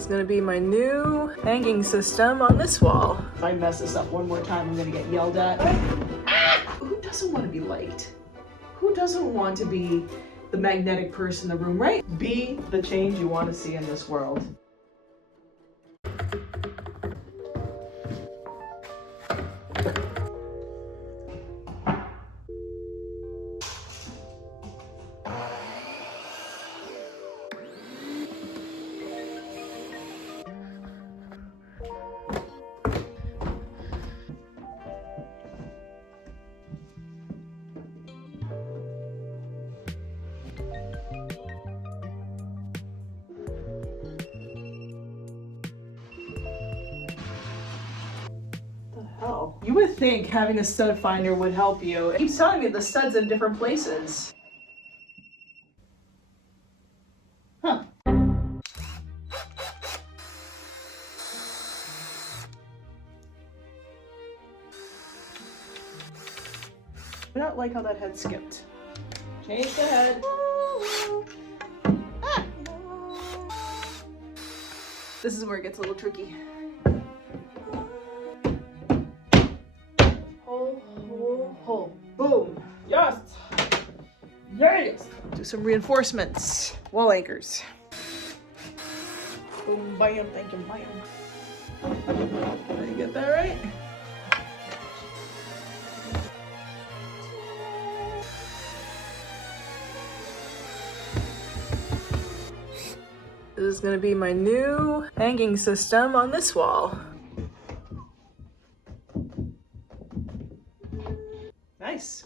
This is gonna be my new hanging system on this wall. If I mess this up one more time, I'm gonna get yelled at. Who doesn't want to be liked? Who doesn't want to be the magnetic person in the room, right? Be the change you want to see in this world. Hell, you would think having a stud finder would help you. It keeps telling me the stud's in different places. Huh. I don't like how that head skipped. Change the head. Ah. This is where it gets a little tricky. Hole. Boom. Yes. Yes. Do some reinforcements. Wall anchors. Boom, bam, thank you, bam. Did I get that right? This is gonna be my new hanging system on this wall. Nice.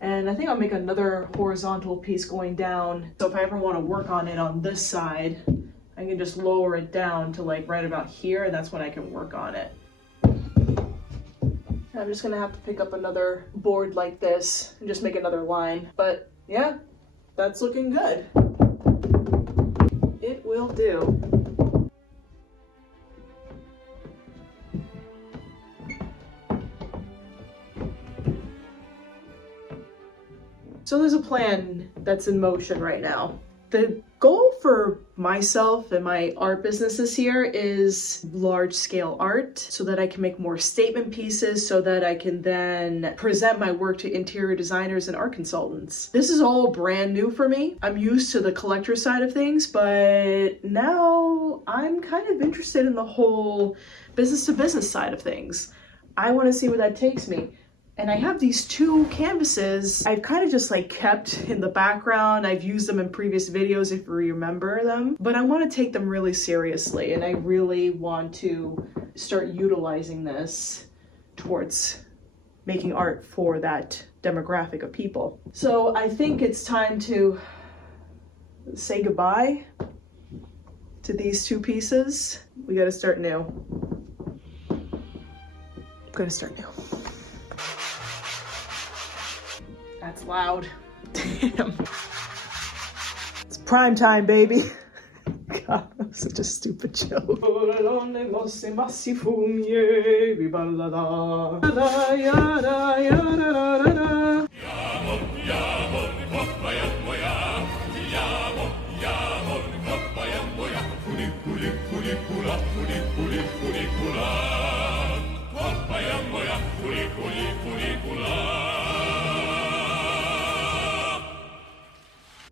And I think I'll make another horizontal piece going down. So if I ever want to work on it on this side, I can just lower it down to like right about here, and that's when I can work on it. I'm just gonna have to pick up another board like this and just make another line. But yeah, that's looking good. It will do. So there's a plan that's in motion right now. The goal for myself and my art business this year is large scale art so that I can make more statement pieces so that I can then present my work to interior designers and art consultants. This is all brand new for me. I'm used to the collector side of things, but now I'm kind of interested in the whole business to business side of things. I want to see where that takes me. And I have these two canvases I've kind of just like kept in the background. I've used them in previous videos if you remember them, but I want to take them really seriously, and I really want to start utilizing this towards making art for that demographic of people. So I think it's time to say goodbye to these two pieces. We got to start new. I'm gonna start new. That's loud. Damn. It's prime time, baby. God, that was such a stupid joke.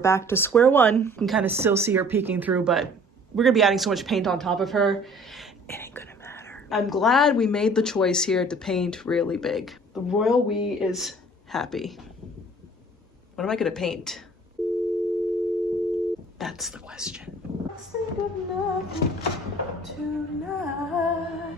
Back to square one. You can kind of still see her peeking through, but we're gonna be adding so much paint on top of her, it ain't gonna matter. I'm glad we made the choice here to paint really big. The royal we is happy. What am I gonna paint? That's the question. Let's think of nothing tonight.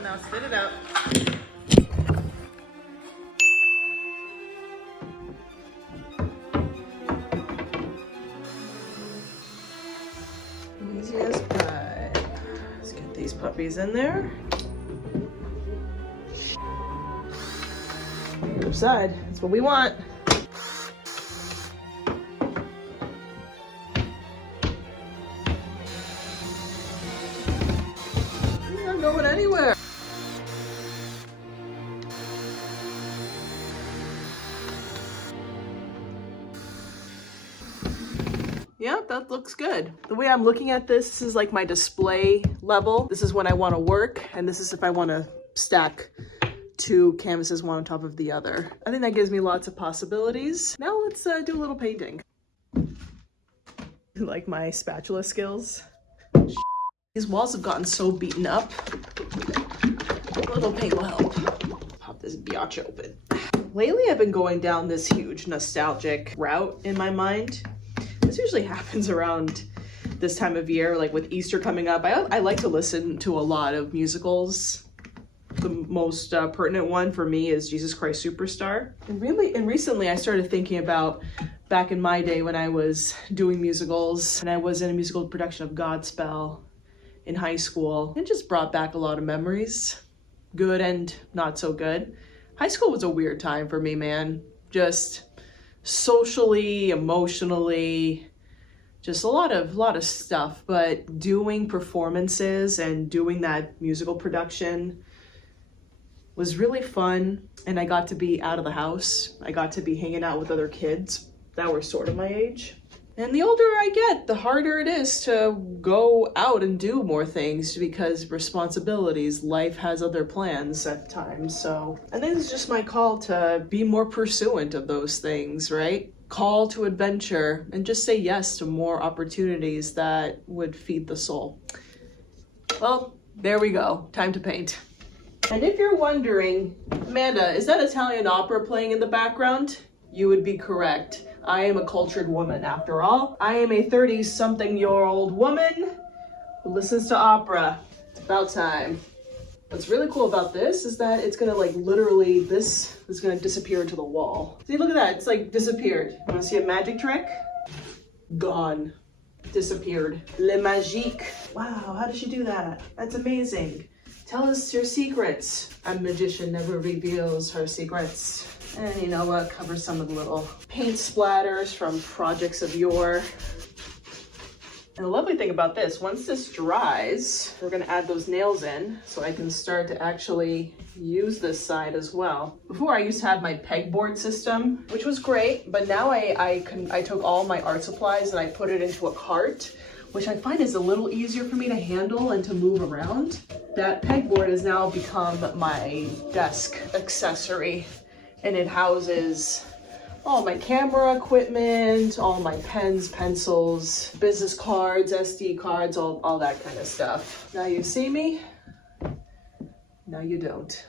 Now spit it out. Easy as pie. Let's get these puppies in there. Other side. That's what we want. You're not going anywhere. Yeah, that looks good. The way I'm looking at this is like my display level. This is when I want to work, and this is if I want to stack two canvases one on top of the other. I think that gives me lots of possibilities. Now let's do a little painting. Like my spatula skills. These walls have gotten so beaten up. A little paint will help. Pop this biatch open. Lately, I've been going down this huge nostalgic route in my mind. This usually happens around this time of year, like with Easter coming up. I like to listen to a lot of musicals. The most pertinent one for me is Jesus Christ Superstar. And recently I started thinking about back in my day when I was doing musicals, and I was in a musical production of Godspell in high school. It just brought back a lot of memories, good and not so good. High school was a weird time for me, man. Just socially, emotionally, just a lot of stuff. But doing performances and doing that musical production was really fun, and I got to be out of the house. I got to be hanging out with other kids that were sort of my age. And the older I get, the harder it is to go out and do more things because responsibilities, life has other plans at times. So, and this is just my call to be more pursuant of those things, right? Call to adventure and just say yes to more opportunities that would feed the soul. Well, there we go. Time to paint. And if you're wondering, Amanda, is that Italian opera playing in the background? You would be correct. I am a cultured woman, after all. I am a 30-something-year-old woman who listens to opera. It's about time. What's really cool about this is that it's gonna like literally, this is gonna disappear into the wall. See, look at that, it's like disappeared. You wanna see a magic trick? Gone. Disappeared. Le magique. Wow, how did she do that? That's amazing. Tell us your secrets. A magician never reveals her secrets. And you know what? Cover some of the little paint splatters from projects of yore. And the lovely thing about this, once this dries, we're gonna add those nails in so I can start to actually use this side as well. Before I used to have my pegboard system, which was great, but now I took all my art supplies and I put it into a cart, which I find is a little easier for me to handle and to move around. That pegboard has now become my desk accessory, and it houses all my camera equipment, all my pens, pencils, business cards, SD cards, all that kind of stuff. Now you see me, now you don't.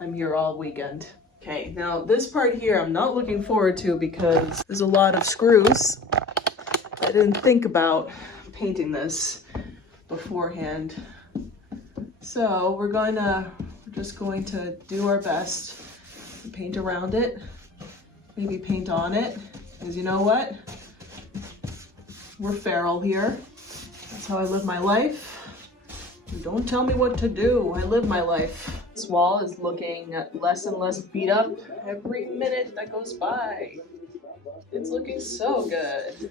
I'm here all weekend. Okay, now this part here I'm not looking forward to because there's a lot of screws. I didn't think about painting this beforehand. So we're just going to do our best to paint around it, maybe paint on it, because you know what? We're feral here. That's how I live my life. Don't tell me what to do. I live my life. This wall is looking less and less beat up every minute that goes by. It's looking so good.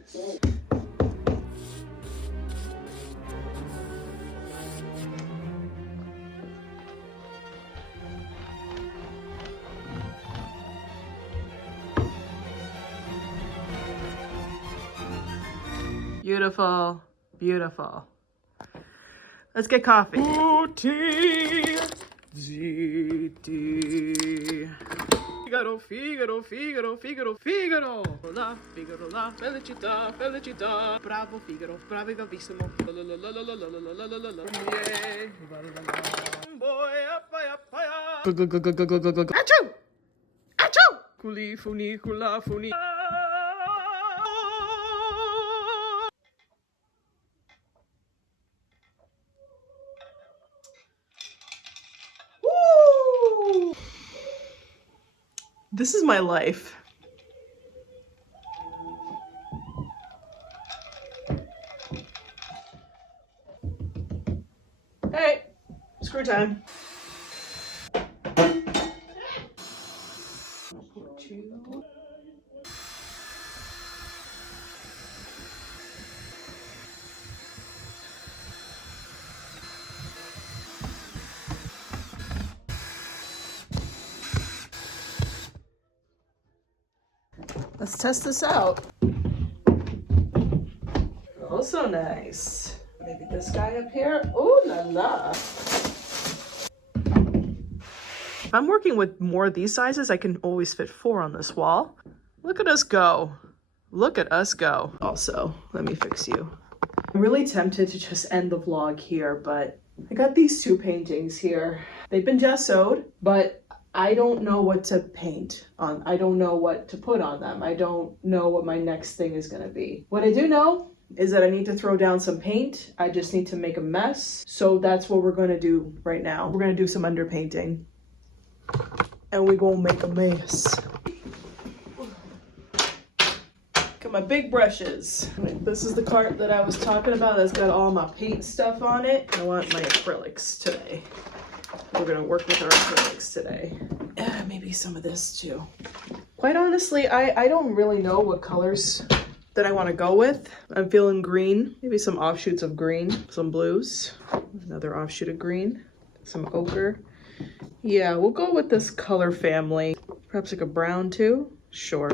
Beautiful, beautiful. Let's get coffee. Figaro, Figaro, Figaro, Figaro, Figaro. La, Figaro, la, felicità, felicità. Bravo, Figaro, bravi, bravissimo. Achoo! Achoo! Culi, funi, cula, funi. This is my life. Hey, screw time. Let's test this out. Also nice. Maybe this guy up here. Ooh la la. If I'm working with more of these sizes, I can always fit 4 on this wall. Look at us go. Look at us go. Also, let me fix you. I'm really tempted to just end the vlog here, but I got these 2 paintings here. They've been gessoed, but I don't know what to paint on. I don't know what to put on them. I don't know what my next thing is gonna be. What I do know is that I need to throw down some paint. I just need to make a mess. So that's what we're gonna do right now. We're gonna do some underpainting. And we're gonna make a mess. Got my big brushes. This is the cart that I was talking about that's got all my paint stuff on it. I want my acrylics today. We're gonna work with our acrylics today. Maybe some of this too. Quite honestly, I don't really know what colors that I want to go with. I'm feeling green, maybe some offshoots of green, some blues, another offshoot of green, some ochre. Yeah, we'll go with this color family. Perhaps like a brown too? Sure.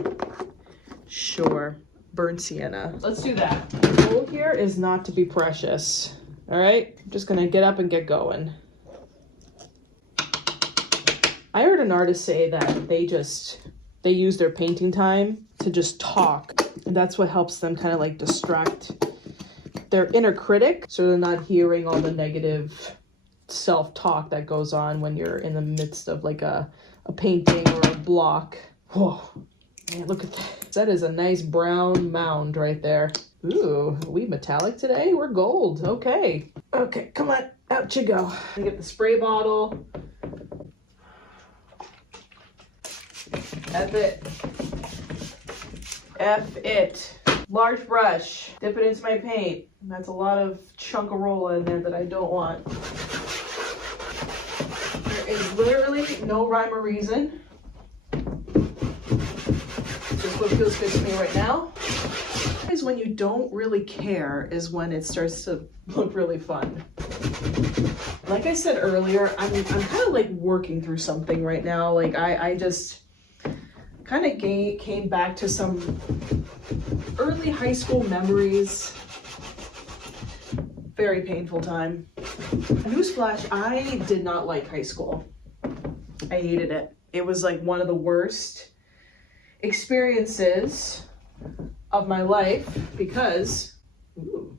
Sure. Burnt sienna. Let's do that. The goal here is not to be precious. All right? I'm just gonna get up and get going. I heard an artist say that they use their painting time to just talk. And that's what helps them kind of like distract their inner critic, so they're not hearing all the negative self-talk that goes on when you're in the midst of like a painting or a block. Whoa, man, look at that. That is a nice brown mound right there. Ooh, are we metallic today? We're gold. Okay. Okay, come on, out you go. I get the spray bottle. F it. F it. Large brush. Dip it into my paint. That's a lot of chunkarola in there that I don't want. There is literally no rhyme or reason. Just what feels good to me right now. Is when you don't really care is when it starts to look really fun. Like I said earlier, I'm kind of like working through something right now. Like I just kind of came back to some early high school memories. Very painful time. Newsflash, I did not like high school. I hated it. It was like one of the worst experiences of my life because, ooh,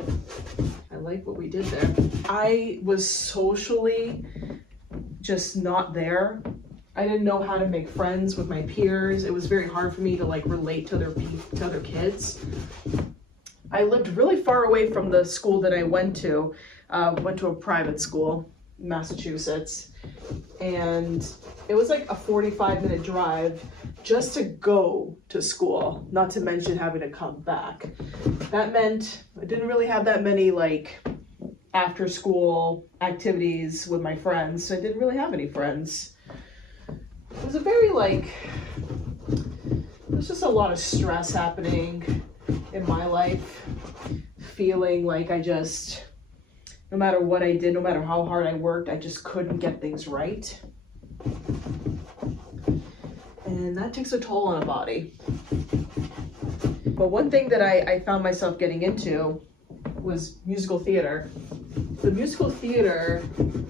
I like what we did there. I was socially just not there. I didn't know how to make friends with my peers. It was very hard for me to like relate to other kids. I lived really far away from the school that I went to. Went to a private school in Massachusetts, and it was like a 45-minute drive just to go to school, not to mention having to come back. That meant I didn't really have that many like after school activities with my friends, so I didn't really have any friends. It was a very like, there's just a lot of stress happening in my life, feeling like I just, no matter what I did, no matter how hard I worked, I just couldn't get things right. And that takes a toll on a body. But one thing that I found myself getting into was musical theater. The musical theater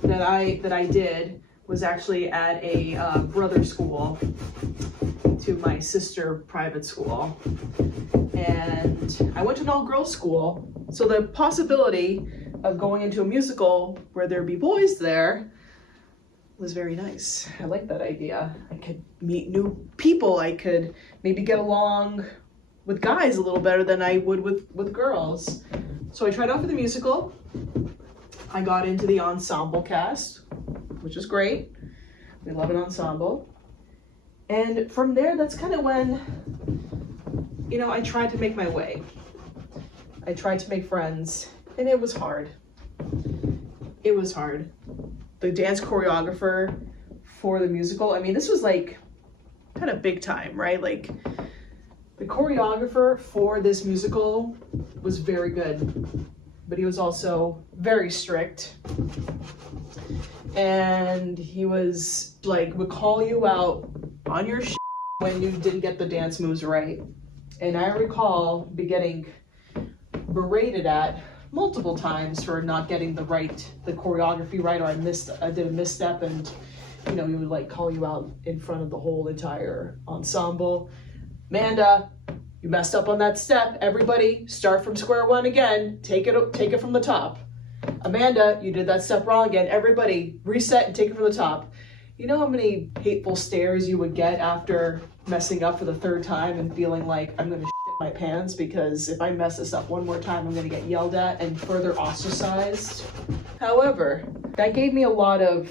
that I did was actually at a brother school to my sister private school. And I went to an all-girls school, so the possibility of going into a musical where there'd be boys there was very nice. I like that idea. I could meet new people. I could maybe get along with guys a little better than I would with girls. So I tried out for the musical. I got into the ensemble cast, which is great. We love an ensemble. And from there, that's kind of when, you know, I tried to make my way. I tried to make friends, and it was hard. It was hard. The dance choreographer for the musical, I mean, this was like kind of big time, right? Like the choreographer for this musical was very good, but he was also very strict. And he was like, would call you out on your shit when you didn't get the dance moves right. And I recall getting berated at multiple times for not getting the choreography right, or I did a misstep, and you know, he would like call you out in front of the whole entire ensemble. Amanda, you messed up on that step. Everybody start from square one again. Take it from the top. Amanda, you did that step wrong again. Everybody reset and take it from the top. You know how many hateful stares you would get after messing up for the third time and feeling like I'm gonna shit my pants because if I mess this up one more time, I'm gonna get yelled at and further ostracized. However, that gave me a lot of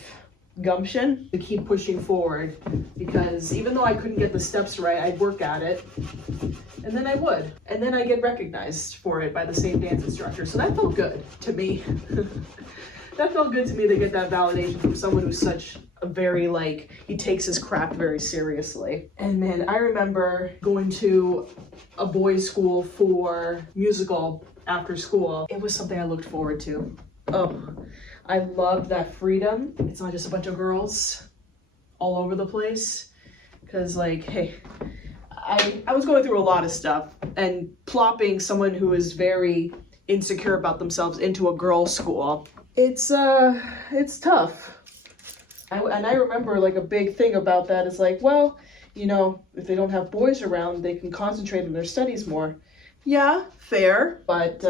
gumption to keep pushing forward, because even though I couldn't get the steps right, I'd work at it, and then I would, and then I get recognized for it by the same dance instructor. So that felt good to me. That felt good to me to get that validation from someone who's such a very, like, he takes his craft very seriously. And man, I remember going to a boys' school for musical after school. It was something I looked forward to. Oh, I loved that freedom. It's not just a bunch of girls all over the place. Because, like, hey, I was going through a lot of stuff, and plopping someone who is very insecure about themselves into a girls' school, it's tough. And I remember, like, a big thing about that is like, well, you know, if they don't have boys around, they can concentrate on their studies more. Yeah, fair, but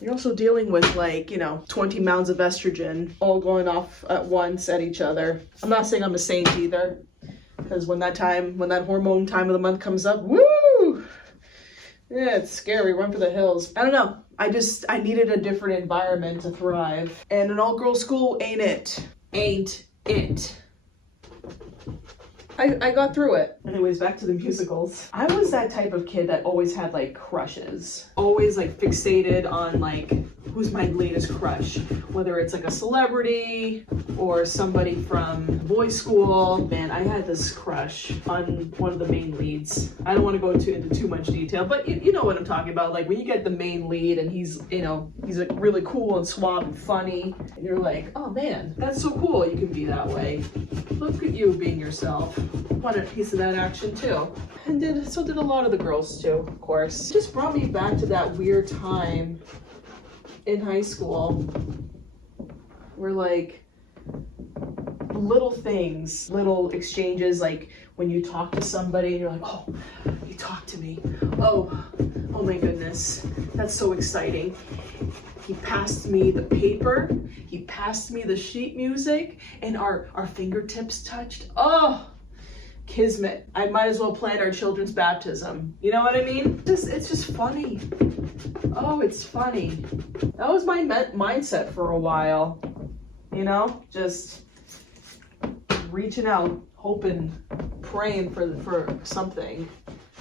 you're also dealing with, like, you know, 20 mounds of estrogen all going off at once at each other. I'm not saying I'm a saint either, because when that hormone time of the month comes up, woo! Yeah, it's scary, run for the hills. I don't know, I needed a different environment to thrive. And an all-girls school ain't it. I got through it. Anyways, back to the musicals. I was that type of kid that always had, like, crushes. Always, like, fixated on, like, who's my latest crush? Whether it's, like, a celebrity or somebody from boys' school. Man, I had this crush on one of the main leads. I don't want to go into too much detail, but you know what I'm talking about. Like, when you get the main lead and he's, you know, he's, like, really cool and suave and funny, and you're like, oh man, that's so cool you can be that way. Look at you being yourself. Want a piece of that action too. And so did a lot of the girls too, of course. It just brought me back to that weird time in high school where, like, little things, little exchanges, like when you talk to somebody and you're like, oh, you talked to me. Oh my goodness, that's so exciting. He passed me the paper, he passed me the sheet music, and our fingertips touched. Oh, kismet. I might as well plan our children's baptism. You know what I mean? It's just funny. Oh, it's funny. That was my mindset for a while. You know, just reaching out, hoping, praying for something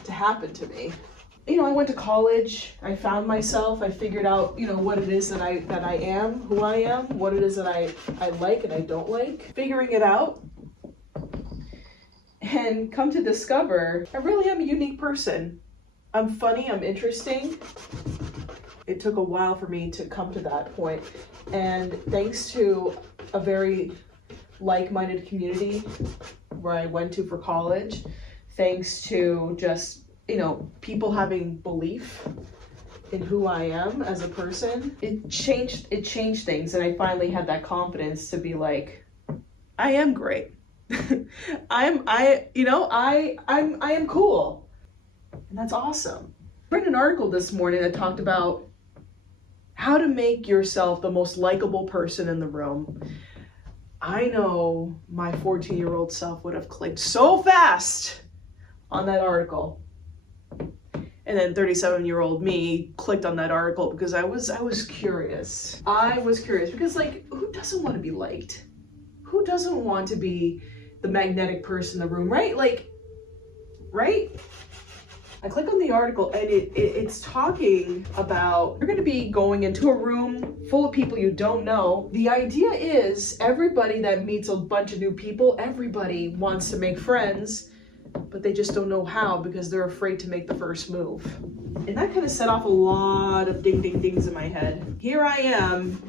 to happen to me. You know, I went to college, I found myself, I figured out, you know, what it is that I am, who I am, what it is that I like and I don't like, figuring it out, and come to discover I really am a unique person. I'm funny, I'm interesting. It took a while for me to come to that point, and thanks to a very like-minded community where I went to for college, thanks to just, you know, people having belief in who I am as a person, it changed things, and I finally had that confidence to be like, I am great. I am cool. And that's awesome. I read an article this morning that talked about how to make yourself the most likable person in the room. I know my 14-year-old self would have clicked so fast on that article. And then 37-year-old me clicked on that article because I was curious. I was curious because, like, who doesn't want to be liked? Who doesn't want to be the magnetic person in the room, right? Like, right? I click on the article and it's talking about you're going to be going into a room full of people you don't know. The idea is everybody that meets a bunch of new people, everybody wants to make friends, but they just don't know how because they're afraid to make the first move. And that kind of set off a lot of ding ding dings in my head. Here I am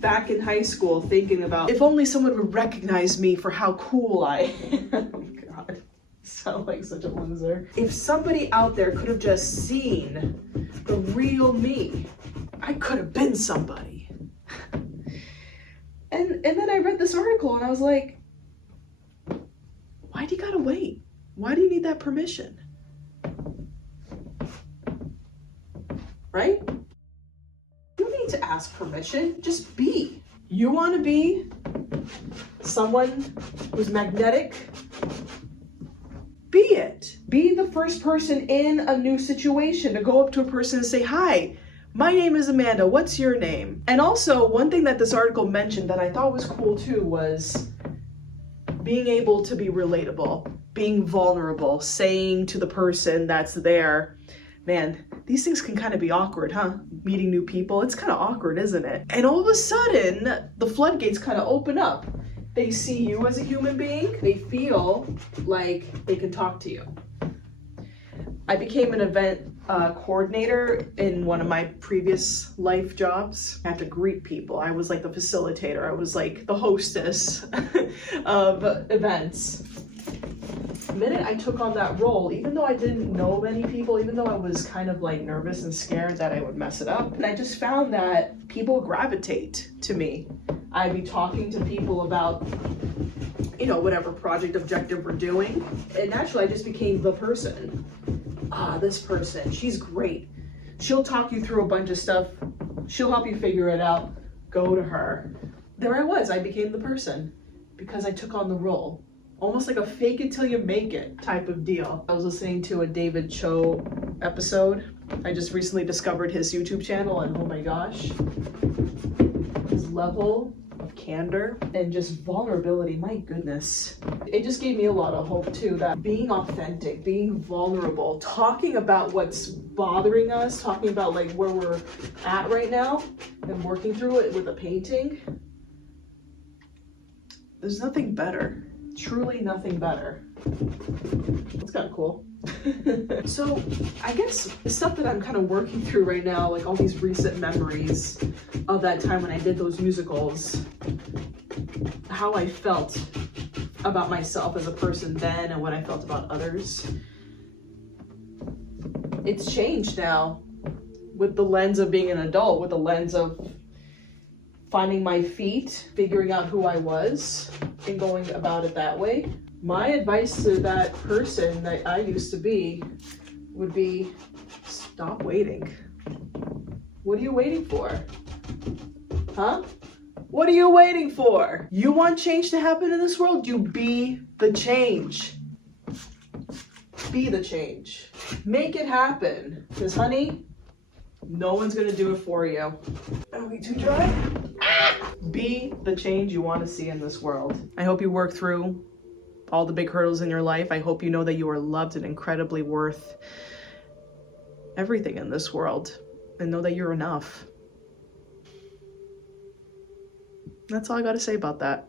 back in high school thinking about if only someone would recognize me for how cool I am. God. Sound like such a loser. If somebody out there could have just seen the real me, I could have been somebody. And then I read this article and I was like, why do you gotta wait? Why do you need that permission? Right? You don't need to ask permission, just be. You wanna be someone who's magnetic? Be it. Be the first person in a new situation to go up to a person and say, hi, my name is Amanda, what's your name? And also, one thing that this article mentioned that I thought was cool too was being able to be relatable, being vulnerable, saying to the person that's there, man, these things can kind of be awkward, huh? Meeting new people, it's kind of awkward, isn't it? And all of a sudden, the floodgates kind of open up. They see you as a human being. They feel like they can talk to you. I became an event coordinator in one of my previous life jobs. I had to greet people. I was like the facilitator. I was like the hostess of events. The minute I took on that role, even though I didn't know many people, even though I was kind of like nervous and scared that I would mess it up, and I just found that people gravitate to me. I'd be talking to people about, you know, whatever project objective we're doing. And naturally, I just became the person. This person, she's great. She'll talk you through a bunch of stuff. She'll help you figure it out. Go to her. There I was, I became the person because I took on the role. Almost like a fake it till you make it type of deal. I was listening to a David Cho episode. I just recently discovered his YouTube channel and oh my gosh, his level of candor and just vulnerability, my goodness. It just gave me a lot of hope too, that being authentic, being vulnerable, talking about what's bothering us, talking about like where we're at right now and working through it with a painting. There's nothing better, truly nothing better. It's kind of cool. So I guess the stuff that I'm kind of working through right now, like all these recent memories of that time when I did those musicals, how I felt about myself as a person then and what I felt about others. It's changed now with the lens of being an adult, with the lens of finding my feet, figuring out who I was and going about it that way. My advice to that person that I used to be would be, stop waiting. What are you waiting for? Huh? What are you waiting for? You want change to happen in this world? You be the change. Be the change. Make it happen. Because honey, no one's gonna do it for you. Are we too dry? Be the change you want to see in this world. I hope you work through all the big hurdles in your life. I hope you know that you are loved and incredibly worth everything in this world and know that you're enough. That's all I got to say about that.